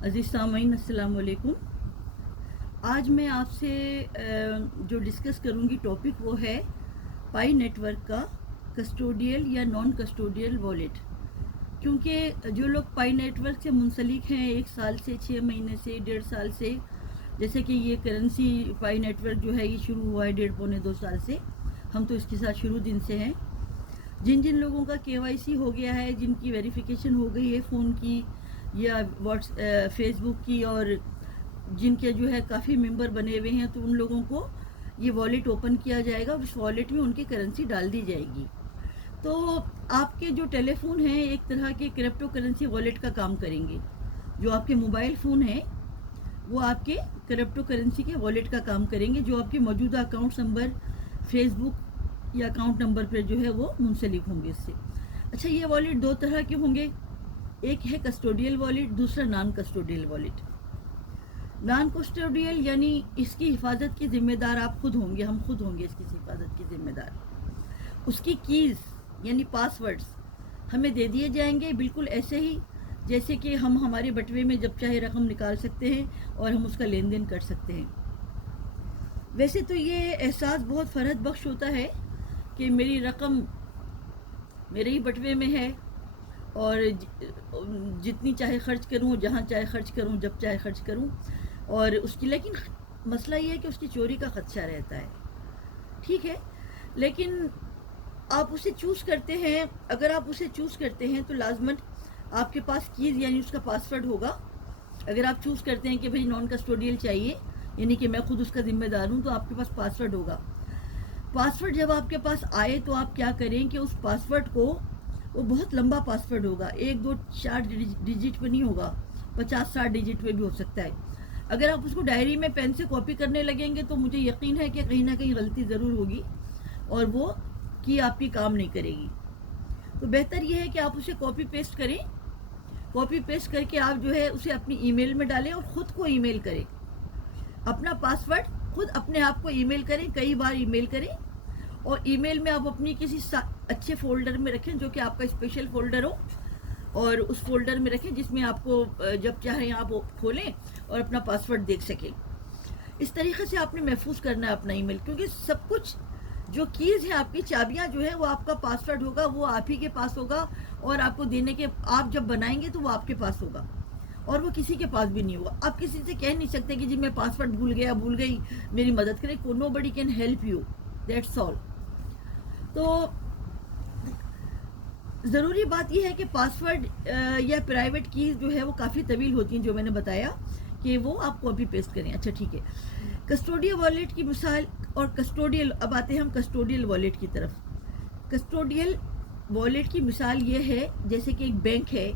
عزیز سامعین السلام علیکم۔ آج میں آپ سے جو ڈسکس کروں گی ٹاپک وہ ہے پائی نیٹ ورک کا کسٹوڈیل یا نان کسٹوڈیل والیٹ۔ کیونکہ جو لوگ پائی نیٹ ورک سے منسلک ہیں 1 سال سے 6 مہینے سے 1.5 سال سے، جیسے کہ یہ کرنسی پائی نیٹ ورک جو ہے یہ شروع ہوا ہے 1.5 پونے 2 سال سے، ہم تو اس کے ساتھ شروع دن سے ہیں۔ جن لوگوں کا KYC ہو گیا ہے، جن کی ویریفیکیشن ہو گئی ہے فون کی یا فیس بک کی، اور جن کے جو ہے کافی ممبر بنے ہوئے ہیں، تو ان لوگوں کو یہ والیٹ اوپن کیا جائے گا اور اس والیٹ میں ان کی کرنسی ڈال دی جائے گی۔ تو آپ کے جو ٹیلی فون ہیں ایک طرح کے کرپٹو کرنسی والیٹ کا کام کریں گے۔ جو آپ کے موبائل فون ہیں وہ آپ کے کرپٹو کرنسی کے والیٹ کا کام کریں گے، جو آپ کے موجودہ اکاؤنٹ نمبر فیس بک یا اکاؤنٹ نمبر پہ جو ہے وہ منسلک ہوں گے اس سے۔ اچھا، یہ والیٹ 2 طرح کے ہوں گے، ایک ہے کسٹوڈیل والیٹ، دوسرا naan custodial wallet. Naan custodial یعنی اس کی حفاظت کی ذمہ دار آپ خود ہوں گے، ہم خود ہوں گے اس کی حفاظت کی ذمہ دار۔ اس کی کیز یعنی پاس ورڈز ہمیں دے دیے جائیں گے، بالکل ایسے ہی جیسے کہ ہم ہمارے بٹوے میں جب چاہے رقم نکال سکتے ہیں اور ہم اس کا لین دین کر سکتے ہیں۔ ویسے تو یہ احساس بہت فرحت بخش ہوتا ہے کہ میری رقم میرے ہی بٹوے میں ہے اور جتنی چاہے خرچ کروں، جہاں چاہے خرچ کروں، جب چاہے خرچ کروں، اور اس کی لیکن مسئلہ یہ ہے کہ اس کی چوری کا خدشہ رہتا ہے۔ ٹھیک ہے، لیکن آپ اسے چوز کرتے ہیں، اگر آپ اسے چوز کرتے ہیں تو لازماً آپ کے پاس کیز یعنی اس کا پاسورڈ ہوگا۔ اگر آپ چوز کرتے ہیں کہ بھئی نان کسٹوڈیل چاہیے، یعنی کہ میں خود اس کا ذمہ دار ہوں، تو آپ کے پاس پاسورڈ ہوگا۔ پاسورڈ جب آپ کے پاس آئے تو آپ کیا کریں کہ اس پاسورڈ کو، وہ بہت لمبا پاسورڈ ہوگا، 1 2 4 ڈیجٹ پہ نہیں ہوگا، 50 60 ڈیجٹ پہ بھی ہو سکتا ہے۔ اگر آپ اس کو ڈائری میں پین سے کاپی کرنے لگیں گے تو مجھے یقین ہے کہ کہیں نہ کہیں غلطی ضرور ہوگی اور وہ کی آپ کی کام نہیں کرے گی۔ تو بہتر یہ ہے کہ آپ اسے کاپی پیسٹ کریں، کاپی پیسٹ کر کے آپ جو ہے اسے اپنی ای میل میں ڈالیں اور خود کو ای میل کریں، اپنا پاسورڈ خود اپنے آپ کو ای میل کریں، کئی بار ای میل کریں، اور ای میل میں آپ اپنی کسی اچھے فولڈر میں رکھیں جو کہ آپ کا اسپیشل فولڈر ہو، اور اس فولڈر میں رکھیں جس میں آپ کو جب چاہیں آپ کھولیں اور اپنا پاسورڈ دیکھ سکیں۔ اس طریقے سے آپ نے محفوظ کرنا ہے اپنا ای میل، کیونکہ سب کچھ جو کیز ہیں، آپ کی چابیاں جو ہیں، وہ آپ کا پاسورڈ ہوگا، وہ آپ ہی کے پاس ہوگا، اور آپ کو دینے کے آپ جب بنائیں گے تو وہ آپ کے پاس ہوگا اور وہ کسی کے پاس بھی نہیں ہوگا۔ آپ کسی سے کہہ نہیں سکتے کہ جی میں پاسورڈ بھول گئی میری مدد کرے، nobody can help you, that's all. تو ضروری بات یہ ہے کہ پاسورڈ یا پرائیویٹ کیز جو ہے وہ کافی طویل ہوتی ہیں، جو میں نے بتایا کہ وہ آپ کاپی پیسٹ کریں۔ اچھا ٹھیک ہے، کسٹوڈیل والیٹ کی مثال اور کسٹوڈیل، اب آتے ہیں ہم کسٹوڈیل والیٹ کی طرف۔ کسٹوڈیل والیٹ کی مثال یہ ہے جیسے کہ ایک بینک ہے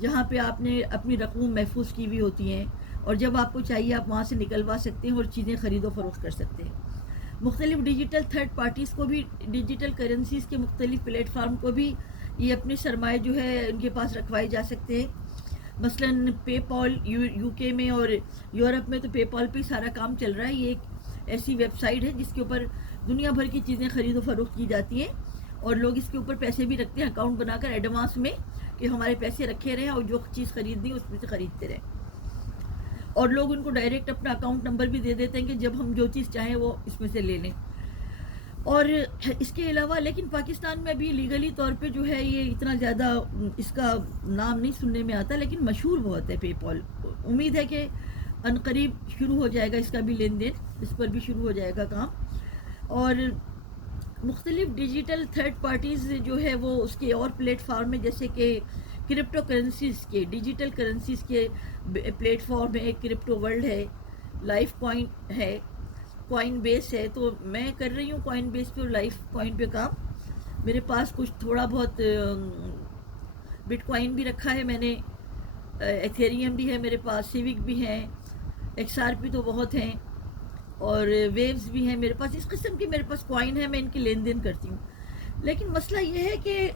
جہاں پہ آپ نے اپنی رقم محفوظ کی ہوئی ہوتی ہیں، اور جب آپ کو چاہیے آپ وہاں سے نکلوا سکتے ہیں اور چیزیں خرید و فروخت کر سکتے ہیں۔ مختلف ڈیجیٹل تھرڈ پارٹیز کو بھی، ڈیجیٹل کرنسیز کے مختلف پلیٹ فارم کو بھی یہ اپنے سرمایہ جو ہے ان کے پاس رکھوائے جا سکتے ہیں۔ مثلاً پے پال UK میں اور یورپ میں تو پے پال پہ سارا کام چل رہا ہے۔ یہ ایک ایسی ویب سائٹ ہے جس کے اوپر دنیا بھر کی چیزیں خرید و فروخت کی جاتی ہیں، اور لوگ اس کے اوپر پیسے بھی رکھتے ہیں اکاؤنٹ بنا کر ایڈوانس میں، کہ ہمارے پیسے رکھے رہیں اور جو چیز خریدنی ہے اس میں سے خریدتے رہیں، اور لوگ ان کو ڈائریکٹ اپنا اکاؤنٹ نمبر بھی دے دیتے ہیں کہ جب ہم جو چیز چاہیں وہ اس میں سے لے لیں۔ اور اس کے علاوہ لیکن پاکستان میں ابھی لیگلی طور پہ جو ہے یہ اتنا زیادہ اس کا نام نہیں سننے میں آتا، لیکن مشہور بہت ہے پے پال۔ امید ہے کہ عنقریب شروع ہو جائے گا اس کا بھی لین دین، اس پر بھی شروع ہو جائے گا کام۔ اور مختلف ڈیجیٹل تھرڈ پارٹیز جو ہے وہ اس کے اور پلیٹ فارم میں، جیسے کہ کرپٹو کرنسیز کے، ڈیجیٹل کرنسیز کے پلیٹ فارم میں ایک کرپٹو ورلڈ ہے، لائف کوائن ہے، کوائن بیس ہے۔ تو میں کر رہی ہوں کوائن بیس پہ اور لائف کوائن پہ کام۔ میرے پاس کچھ تھوڑا بہت بٹ کوائن بھی رکھا ہے میں نے، ایتھیریم بھی ہے میرے پاس، سیوک بھی ہیں، XRP تو بہت ہیں، اور ویوز بھی ہیں میرے پاس۔ اس قسم کی میرے پاس کوائن ہے، میں ان کی لین دین کرتی ہوں۔ لیکن مسئلہ یہ ہے کہ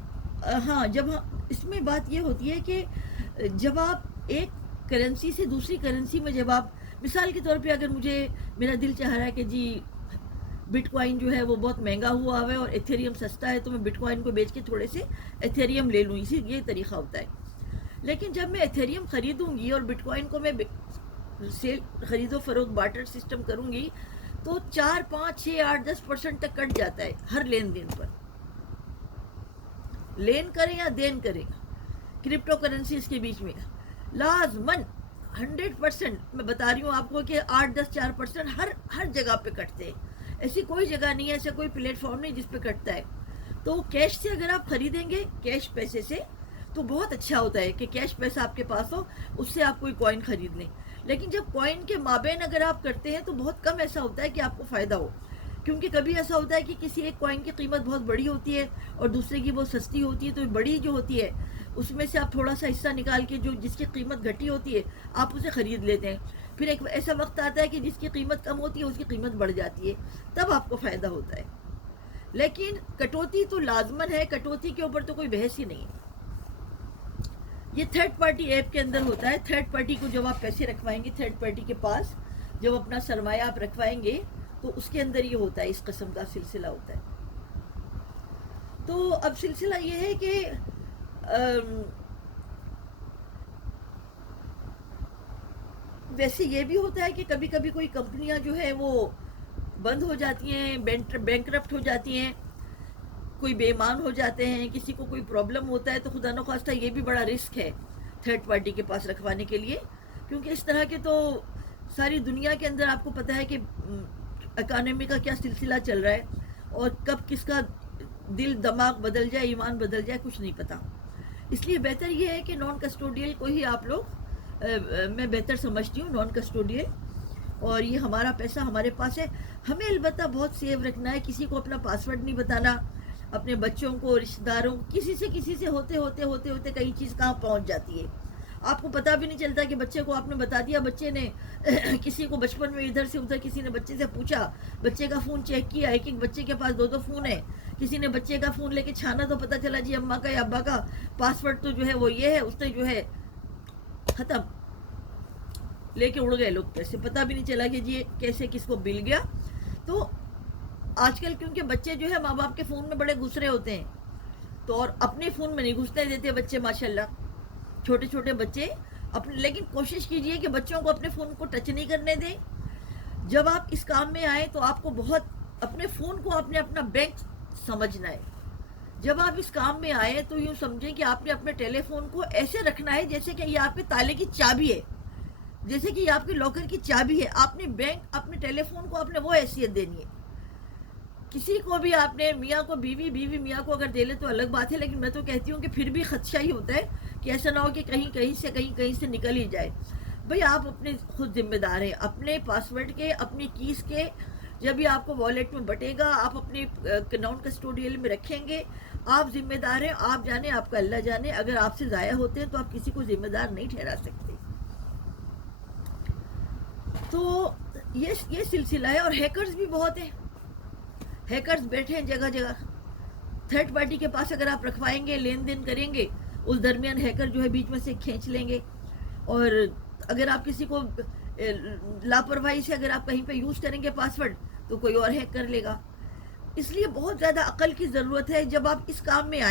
ہاں، جب اس میں بات یہ ہوتی ہے کہ جب آپ ایک کرنسی سے دوسری کرنسی میں، جب آپ مثال کے طور پہ اگر میرا دل چاہ رہا ہے کہ جی بٹ کوائن جو ہے وہ بہت مہنگا ہوا ہے اور ایتھیریم سستا ہے، تو میں بٹ کوائن کو بیچ کے تھوڑے سے ایتھیریم لے لوں، یہ طریقہ ہوتا ہے۔ لیکن جب میں ایتھیریم خریدوں گی اور بٹ کوائن کو میں سیل خرید و فروخت بارٹر سسٹم کروں گی تو 4 5 6 8 10% تک کٹ جاتا ہے ہر لین دین پر، لین کریں یا دین کریں کرپٹو کرنسیز کے بیچ میں لازمن 100% میں بتا رہی ہوں آپ کو کہ 8 10 4% ہر جگہ پہ کٹتے ہیں. ایسی کوئی جگہ نہیں ہے، ایسا کوئی پلیٹ فارم نہیں جس پہ کٹتا ہے. تو کیش سے اگر آپ خریدیں گے کیش پیسے سے تو بہت اچھا ہوتا ہے کہ کیش پیسہ آپ کے پاس ہو، اس سے آپ کوئی کوائن خرید لیں. لیکن جب کوائن کے مابین اگر آپ کرتے ہیں تو بہت کم ایسا ہوتا ہے کہ آپ کو فائدہ ہو، کیونکہ کبھی ایسا ہوتا ہے کہ کسی ایک کوائن کی قیمت بہت بڑی ہوتی ہے اور دوسرے کی بہت سستی ہوتی ہے. تو بڑی جو ہوتی ہے اس میں سے آپ تھوڑا سا حصہ نکال کے جو جس کی قیمت گھٹی ہوتی ہے آپ اسے خرید لیتے ہیں. پھر ایک ایسا وقت آتا ہے کہ جس کی قیمت کم ہوتی ہے اس کی قیمت بڑھ جاتی ہے، تب آپ کو فائدہ ہوتا ہے. لیکن کٹوتی تو لازمن ہے، کٹوتی کے اوپر تو کوئی بحث ہی نہیں ہے. یہ تھرڈ پارٹی ایپ کے اندر ہوتا ہے. تھرڈ پارٹی کو جب آپ پیسے رکھوائیں گے تھرڈ پارٹی کے پاس، جب اپنا سرمایہ آپ رکھوائیں گے تو اس کے اندر یہ ہوتا ہے، اس قسم کا سلسلہ ہوتا ہے. تو اب سلسلہ یہ ہے کہ ویسے یہ بھی ہوتا ہے کہ کبھی کبھی کوئی کمپنیاں جو ہے وہ بند ہو جاتی ہیں، بینکرپٹ ہو جاتی ہیں، کوئی بے ایمان ہو جاتے ہیں، کسی کو کوئی پرابلم ہوتا ہے. تو خدا نخواستہ یہ بھی بڑا رسک ہے تھرڈ پارٹی کے پاس رکھوانے کے لیے، کیونکہ اس طرح کے تو ساری دنیا کے اندر آپ کو پتہ ہے کہ اکانومی کا کیا سلسلہ چل رہا ہے اور کب کس کا دل دماغ بدل جائے، ایمان بدل جائے، کچھ نہیں پتہ. اس لیے بہتر یہ ہے کہ نان کسٹوڈیل کو ہی آپ لوگ میں بہتر سمجھتی ہوں، نان کسٹوڈیل. اور یہ ہمارا پیسہ ہمارے پاس ہے، ہمیں البتہ بہت سیو رکھنا ہے. کسی کو اپنا پاسورڈ نہیں بتانا، اپنے بچوں کو، رشتہ داروں، کسی سے ہوتے کئی چیز کہاں پہنچ جاتی ہے. آپ کو پتہ بھی نہیں چلتا کہ بچے کو آپ نے بتا دیا، بچے نے کسی کو بچپن میں ادھر سے ادھر کسی نے بچے سے پوچھا، بچے کا فون چیک کیا، ایک بچے کے پاس 2 فون ہے، کسی نے بچے کا فون لے کے چھانا تو پتہ چلا جی اماں کا یا ابا کا پاسورڈ تو جو ہے وہ یہ ہے، اس نے جو ہے ختم لے کے اڑ گئے لوگ، پیسے پتہ بھی نہیں چلا کہ جی کیسے کس کو مل گیا. تو آج کل کیونکہ بچے جو ہے ماں باپ کے فون میں بڑے گھس رہے ہوتے ہیں، تو اور اپنے فون میں نہیں گھسنے دیتے بچے، ماشاءاللہ چھوٹے چھوٹے بچے اپنے. لیکن کوشش کیجئے کہ بچوں کو اپنے فون کو ٹچ نہیں کرنے دیں. جب آپ اس کام میں آئیں تو آپ کو بہت اپنے فون کو آپ نے اپنا بینک سمجھنا ہے. جب آپ اس کام میں آئے تو یوں سمجھیں کہ آپ نے اپنے ٹیلی فون کو ایسے رکھنا ہے جیسے کہ یہ آپ کے تالے کی چابی ہے، جیسے کہ یہ آپ کے لاکر کی چابی ہے. آپ نے بینک اپنے ٹیلی فون کو آپ نے وہ حیثیت دینی ہے. کسی کو بھی آپ نے، میاں کو بیوی میاں کو اگر دے لے تو الگ بات ہے، لیکن میں تو کہتی ہوں کہ پھر بھی خدشہ ہی ہوتا ہے کہ ایسا نہ ہو کہ کہیں سے نکل ہی جائے. بھئی آپ اپنے خود ذمہ دار ہیں اپنے پاسورڈ کے، اپنی کیز کے. جب یہ آپ کو والیٹ میں بٹے گا آپ اپنے نان کسٹوڈیل میں رکھیں گے، آپ ذمہ دار ہیں. آپ جانے، آپ کا اللہ جانے. اگر آپ سے ضائع ہوتے ہیں تو آپ کسی کو ذمہ دار نہیں ٹھہرا سکتے. تو یہ سلسلہ ہے. اور ہیکرز بھی بہت ہیں، ہیکرز بیٹھے ہیں جگہ جگہ. تھرڈ پارٹی کے پاس اگر آپ رکھوائیں گے، لین دین کریں گے، اس درمیان ہیکر جو ہے بیچ میں سے کھینچ لیں گے. اور اگر آپ کسی کو لاپرواہی سے اگر آپ کہیں پہ یوز کریں گے پاسورڈ تو کوئی اور ہیک کر لے گا. اس لیے بہت زیادہ عقل کی ضرورت ہے. جب آپ اس کام میں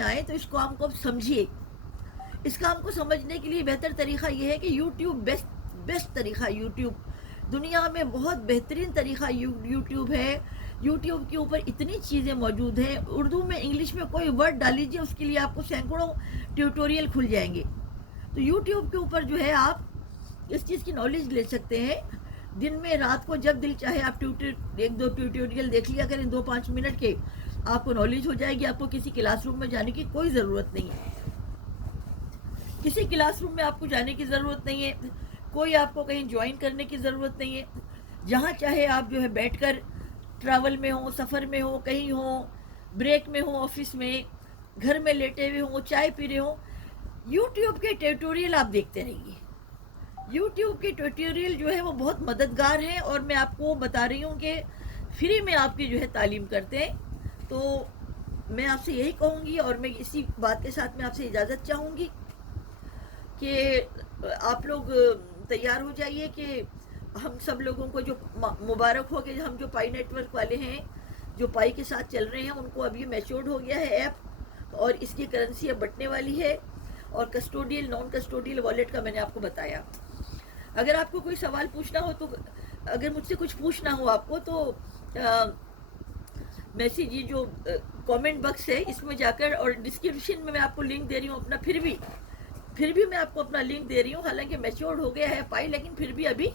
آئیں تو اس کام کو سمجھیے. اس کام کو سمجھنے کے لیے بہتر طریقہ یہ ہے کہ یوٹیوب بیسٹ طریقہ. یوٹیوب دنیا میں بہت بہترین طریقہ یوٹیوب ہے. یوٹیوب کے اوپر اتنی چیزیں موجود ہیں، اردو میں، انگلش میں، کوئی ورڈ ڈال لیجیے اس کے لیے آپ کو سینکڑوں ٹیوٹوریل کھل جائیں گے. تو یوٹیوب کے اوپر جو ہے آپ اس چیز کی نالج لے سکتے ہیں. دن میں، رات کو، جب دل چاہے آپ 1-2 ٹیوٹوریل دیکھ لیا کریں 2-5 منٹ کے، آپ کو نالج ہو جائے گی. آپ کو کسی کلاس روم میں جانے کی کوئی ضرورت نہیں ہے. کسی کلاس روم میں آپ کو جانے کی ضرورت نہیں ہے، کوئی آپ کو کہیں جوائن کرنے کی ضرورت نہیں ہے. جہاں چاہے آپ جو ہے بیٹھ کر، ٹریول میں ہوں، سفر میں ہوں، کہیں ہوں، بریک میں ہوں، آفس میں، گھر میں لیٹے ہوئے ہوں، چائے پی رہے ہوں، یوٹیوب کے ٹیوٹوریل آپ دیکھتے رہیے. یوٹیوب کے ٹیوٹوریل جو ہے وہ بہت مددگار ہیں. اور میں آپ کو بتا رہی ہوں کہ فری میں آپ کی جو ہے تعلیم کرتے ہیں. تو میں آپ سے یہی کہوں گی، اور میں اسی بات کے ساتھ میں آپ سے اجازت چاہوں گی کہ آپ لوگ تیار ہو جائیے کہ ہم سب لوگوں کو جو مبارک ہو کہ ہم جو پائی نیٹ ورک والے ہیں، جو پائی کے ساتھ چل رہے ہیں، ان کو اب یہ میچورڈ ہو گیا ہے ایپ. اور اس کی کرنسی اب بٹنے والی ہے. اور کسٹوڈیل نان کسٹوڈیل والیٹ کا میں نے آپ کو بتایا. اگر آپ کو کوئی سوال پوچھنا ہو تو اگر مجھ سے کچھ پوچھنا ہو آپ کو تو میسیج یہ جو کامنٹ باکس ہے اس میں جا کر, اور ڈسکرپشن میں آپ کو لنک دے رہی ہوں اپنا, پھر بھی میں آپ کو اپنا لنک دے رہی ہوں. حالانکہ میچورڈ ہو گیا ہے پائی, لیکن پھر بھی ابھی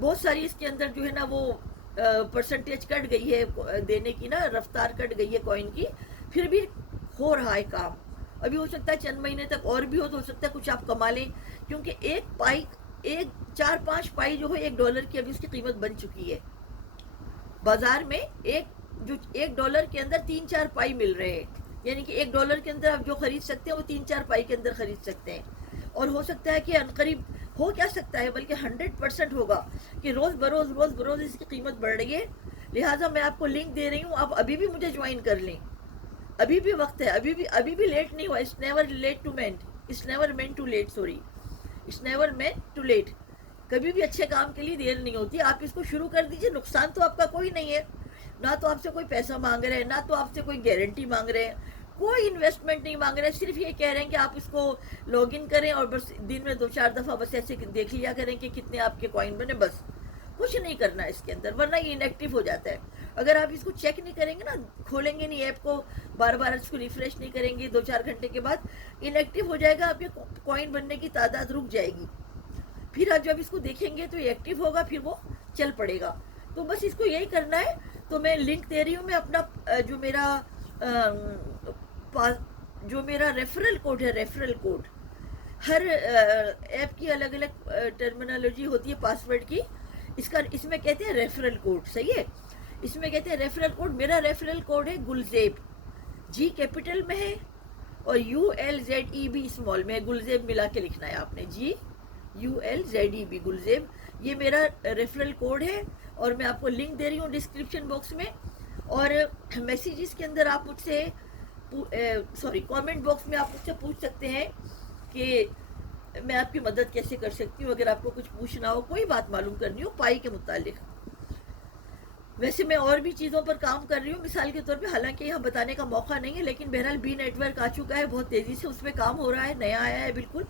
بہت ساری اس کے اندر جو ہے نا وہ پرسنٹیج کٹ گئی ہے دینے کی نا, رفتار کٹ گئی ہے کوائن کی. پھر بھی ہو رہا ہے کام. ابھی ہو سکتا ہے چند مہینے تک اور بھی ہو تو سکتا ہے کچھ آپ کما لیں, کیونکہ ایک پائی 4-5 پائی جو ہے $1 کی ابھی اس کی قیمت بن چکی ہے بازار میں. $1 کے اندر 3-4 پائی مل رہے ہیں, یعنی کہ $1 کے اندر آپ جو خرید سکتے ہیں وہ 3-4 پائی کے اندر خرید سکتے ہیں. اور ہو سکتا ہے کہ عنقریب ہو کیا سکتا ہے, بلکہ 100% ہوگا کہ روز بروز اس کی قیمت بڑھ رہی ہے. لہٰذا میں آپ کو لنک دے رہی ہوں, آپ ابھی بھی مجھے جوائن کر لیں. ابھی بھی وقت ہے, ابھی بھی لیٹ نہیں ہوا. It's never late to mend. It's never meant to late, sorry. It's never meant to late. کبھی بھی اچھے کام کے لیے دیر نہیں ہوتی. آپ اس کو شروع کر دیجئے. نقصان تو آپ کا کوئی نہیں ہے, نہ تو آپ سے کوئی پیسہ مانگ رہے ہیں, نہ تو آپ سے کوئی گارنٹی مانگ رہے ہیں, کوئی انویسٹمنٹ نہیں مانگ رہے. صرف یہ کہہ رہے ہیں کہ آپ اس کو لاگ ان کریں اور بس دن میں 2-4 دفعہ بس ایسے دیکھ لیا کریں کہ کتنے آپ کے کوائن بنے. بس کچھ نہیں کرنا اس کے اندر, ورنہ یہ انیکٹیو ہو جاتا ہے. اگر آپ اس کو چیک نہیں کریں گے نا, کھولیں گے نہیں ایپ کو, بار اس کو ریفریش نہیں کریں گے, 2-4 گھنٹے کے بعد انیکٹیو ہو جائے گا. آپ کے کوائن بننے کی تعداد رک جائے گی. پھر آپ جب اس کو دیکھیں گے تو یہ ایکٹیو ہوگا, پھر وہ چل پڑے گا. تو بس اس کو یہی کرنا ہے. تو میں لنک دے رہی ہوں. میں اپنا جو میرا ریفرل کوڈ ہے, ریفرل کوڈ ہر ایپ کی الگ الگ ٹرمینالوجی ہوتی ہے پاسورڈ کی. اس میں کہتے ہیں ریفرل کوڈ, صحیح ہے, اس میں کہتے ہیں ریفرل کوڈ. میرا ریفرل کوڈ ہے گلزیب, جی کیپٹل میں ہے اور ULZEB اسمال میں ہے. گلزیب ملا کے لکھنا ہے آپ نے, GULZEB گلزیب. یہ میرا ریفرل کوڈ ہے اور میں آپ کو لنک دے رہی ہوں ڈسکرپشن باکس میں. اور میسیجز کے اندر آپ مجھ سے کامنٹ باکس میں آپ مجھ سے پوچھ سکتے ہیں کہ میں آپ کی مدد کیسے کر سکتی ہوں. اگر آپ کو کچھ پوچھنا ہو, کوئی بات معلوم کرنی ہو پائی کے متعلق. ویسے میں اور بھی چیزوں پر کام کر رہی ہوں مثال کے طور پہ, حالانکہ یہاں بتانے کا موقع نہیں ہے, لیکن بہرحال بی نیٹ ورک آ چکا ہے, بہت تیزی سے اس پہ کام ہو رہا ہے, نیا آیا ہے بالکل,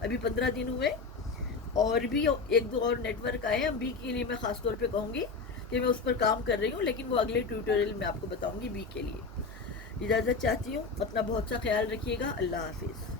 ابھی 15 دن ہوئے. اور بھی 1-2 اور نیٹ ورک آئے ہیں. بی کے لیے میں خاص طور پہ کہوں گی کہ میں اس پر کام کر رہی ہوں, لیکن وہ اگلے ٹیوٹوریل میں آپ کو بتاؤں گی. بی کے لیے اجازت چاہتی ہوں. اپنا بہت سا خیال رکھیے گا. اللہ حافظ.